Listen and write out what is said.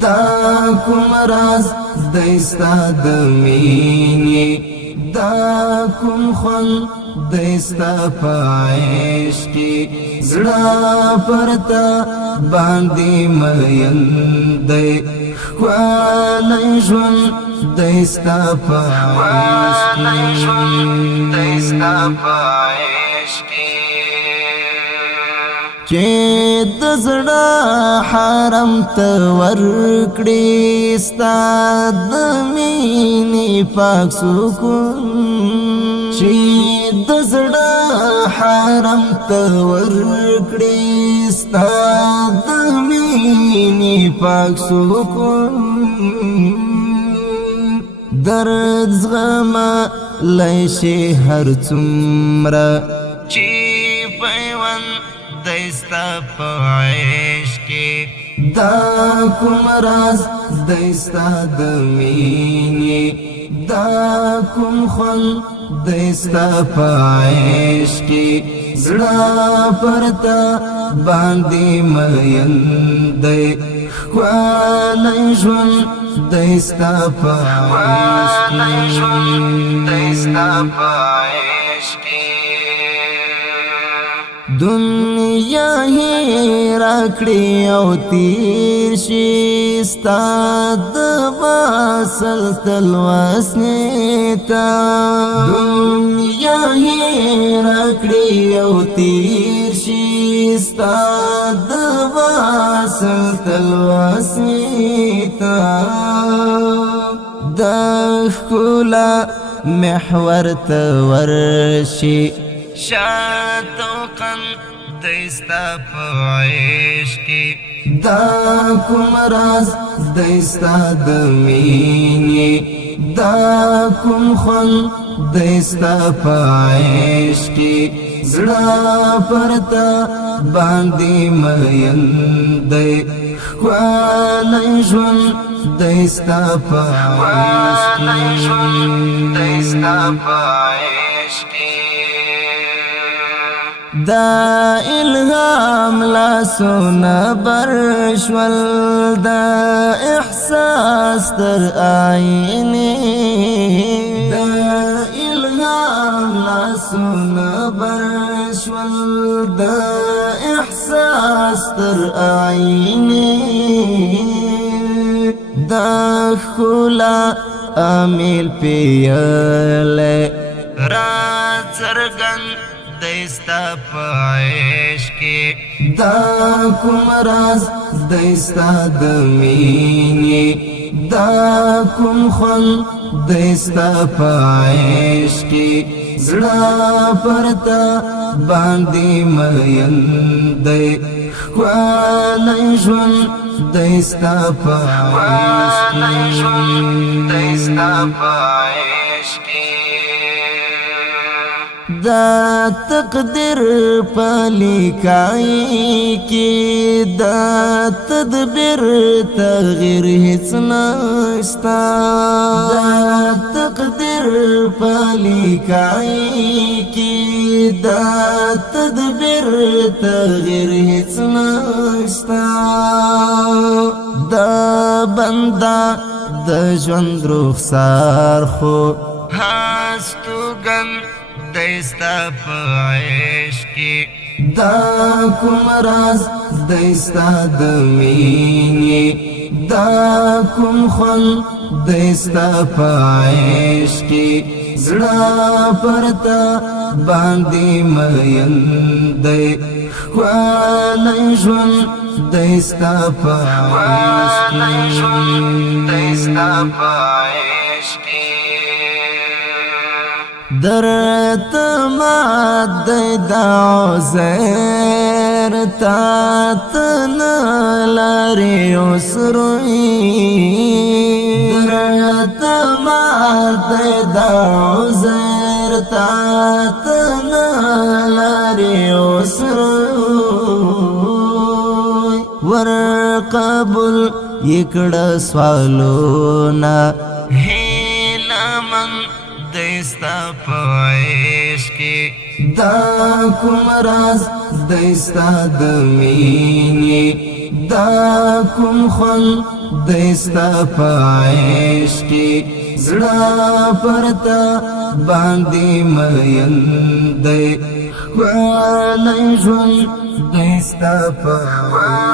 دا کوم راز دستا د مینې دا کوم خوند دستا په عشق کې زړه پرتا باندې مین دی ښکلی ژوند دستا په عشق کې چې د زړه حرم ته ورکړې ستا د مینې پاک سکون چې د زړه حرم ته ورکړې ستا د مینې پاک سکون درد زغمه لشي هر څومره چې پیوند دستا په عشق کې دا کوم راز دستا د مینې دا کوم خوند دستا په عشق کې زړه پرتا باندې مین دی ښکلی ژوند دستا په عشق کې دنیا هی راکړی او تیر شي ستا د واصل تلوسنې ته دنیا هی راکړی او تیر شي ستا د واصل تلوسنې ته د ښکلا محور ته ورشي شاتوقن دستا په عشق کې دا کوم راز دستا د مینې دا کوم خوند دستا په عشق کې زړه پرتا باندې مین دی ښکلی ژوند دستا په عشق کې دا الهام لاسونه برشول دا احساس تر آئینه دا الهام لاسونه برشول دا احساس تر آئینه دا ښکلا امیل پیاله را څرګند دستا په عشق کې دا کوم راز دستا د مینې دا کوم خوند دستا په عشق کې زړه پرتا باندې مین دی ښکلی ژوند دستا په عشق کې دا تقدیر پلیکای کی دا تدبیر تغییر هیڅ نشتا دا تقدیر پلیکای کی دا تدبیر تغییر هیڅ نشتا دا بندا د ژوند رخسار خو هستوګن دستا په عشق کې دا کوم راز دستا د مینې دا کوم خوند دستا په عشق کې زړه پرتا باندې مین دی ښکلی ژوند دستا په عشق کې درت ماد دا عزیر تا تنلاری اسروی درت ماد دا عزیر تا تنلاری اسروی ور قبول یکڑ سوالونا هیلا من دستا په عشق کې دا کوم راز دستا د مینې دا کوم خوند دستا پایش کی زړه پرتا باندې مین دی خوالی ژوند دستا پایش